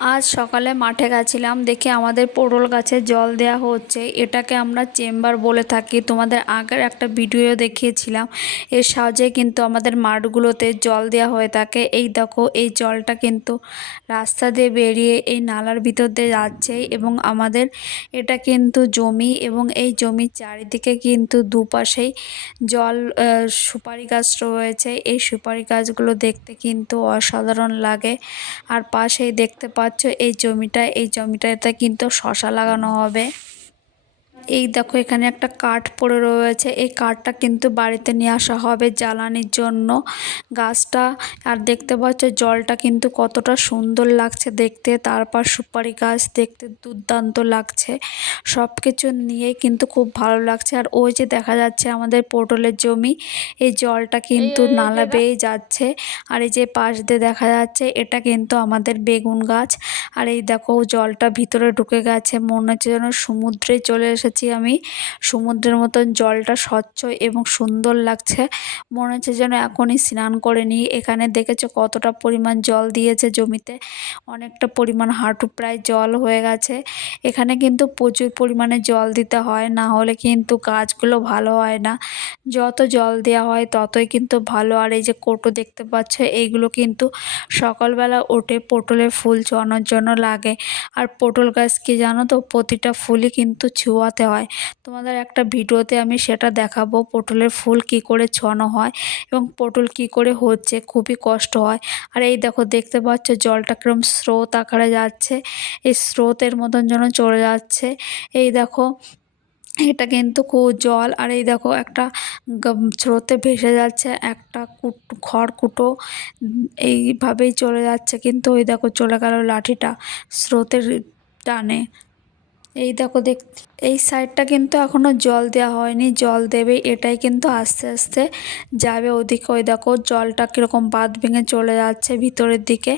আজ সকালে মাঠে গেছিলাম, দেখি আমাদের পটল গাছে জল দেয়া হচ্ছে। এটাকে আমরা চেম্বার বলে থাকি। তোমাদের আগের একটা ভিডিও দেখিয়েছিলাম। এর সাহায্যে কিন্তু আমাদের মাঠগুলোতে জল দেওয়া হয়ে থাকে। এই দেখো, এই জলটা কিন্তু রাস্তা দিয়ে বেরিয়ে এই নালার ভিতর দিয়ে যাচ্ছে এবং আমাদের এটা কিন্তু জমি, এবং এই জমির চারিদিকে কিন্তু দুপাশেই জল সুপারি গাছ রয়েছে। এই সুপারি গাছগুলো দেখতে কিন্তু অসাধারণ লাগে। আর পাশেই দেখতে পাচ্ছ এই জমিটাতে কিন্তু শশা লাগানো হবে। এই দেখো, এখানে একটা কাঠ পড়ে রয়েছে। এই কাঠটা কিন্তু বাড়িতে নিয়ে আসা হবে জ্বালানির জন্য গাছটা। আর দেখতে পাচ্ছ জলটা কিন্তু কতটা সুন্দর লাগছে দেখতে। তারপর সুপারি গাছ দেখতে দুর্দান্ত লাগছে। সব কিছু নিয়েই কিন্তু খুব ভালো লাগছে। আর ওই যে দেখা যাচ্ছে আমাদের পটলের জমি, এই জলটা কিন্তু নালা বেয়ে যাচ্ছে। আর এই যে পাশ দিয়ে দেখা যাচ্ছে, এটা কিন্তু আমাদের বেগুন গাছ। আর এই দেখো, জলটা ভিতরে ঢুকে গেছে, মনে হচ্ছে যেন সমুদ্রে চলে এসেছি আমি। সমুদ্রের মতন জলটা স্বচ্ছ এবং সুন্দর লাগছে, মনে হচ্ছে যেন এখনই স্নান করে নিই। এখানে দেখেছো কতটা পরিমাণ জল দিয়েছে জমিতে, অনেকটা পরিমাণ হাঁটু প্রায় জল হয়ে গেছে। এখানে কিন্তু প্রচুর পরিমাণে জল দিতে হয়, না হলে কিন্তু গাছগুলো ভালো হয় না। যত জল দেওয়া হয় ততই কিন্তু ভালো। আর এই যে কোটো দেখতে পাচ্ছ, এইগুলো কিন্তু সকালবেলা উঠে পটলের ফুল ছোঁয়ানোর জন্য লাগে। আর পটল গাছ কি জানো তো, প্রতিটা ফুলই কিন্তু ছোঁয়াতে হয়। তোমাদের একটা ভিডিওতে আমি সেটা দেখাবো, পটলের ফুল কি করে ছোঁয়ানো হয় এবং পটল কি করে হচ্ছে, খুবই কষ্ট হয়। আর এই দেখো, দেখতে পাচ্ছ জলটা কিরম স্রোত আকারে যাচ্ছে, এই স্রোতের মতন যেন চলে যাচ্ছে। এই দেখো, এটা কিন্তু খুব জল। আর এই দেখো, একটা স্রোতে ভেসে যাচ্ছে একটা খড়কুটো, এইভাবেই চলে যাচ্ছে। কিন্তু ওই দেখো চলে গেল লাঠিটা স্রোতের টানে। এই দেখো এই সাইডটা কিন্তু এখনো জল দেওয়া হয়নি, জল দেবে। এটাই কিন্তু আস্তে আস্তে যাবে ওদিকে। ওই দেখো জলটা কীরকম বাঁধ ভেঙে চলে যাচ্ছে ভিতরের দিকে।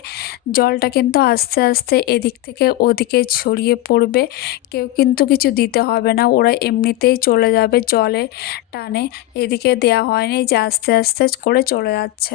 জলটা কিন্তু আস্তে আস্তে এদিক থেকে ওদিকে ছড়িয়ে পড়বে। কেউ কিন্তু কিছু দিতে হবে না, ওরা এমনিতেই চলে যাবে জলে টানে। এদিকে দেয়া হয়নি, যে আস্তে আস্তে করে চলে যাচ্ছে।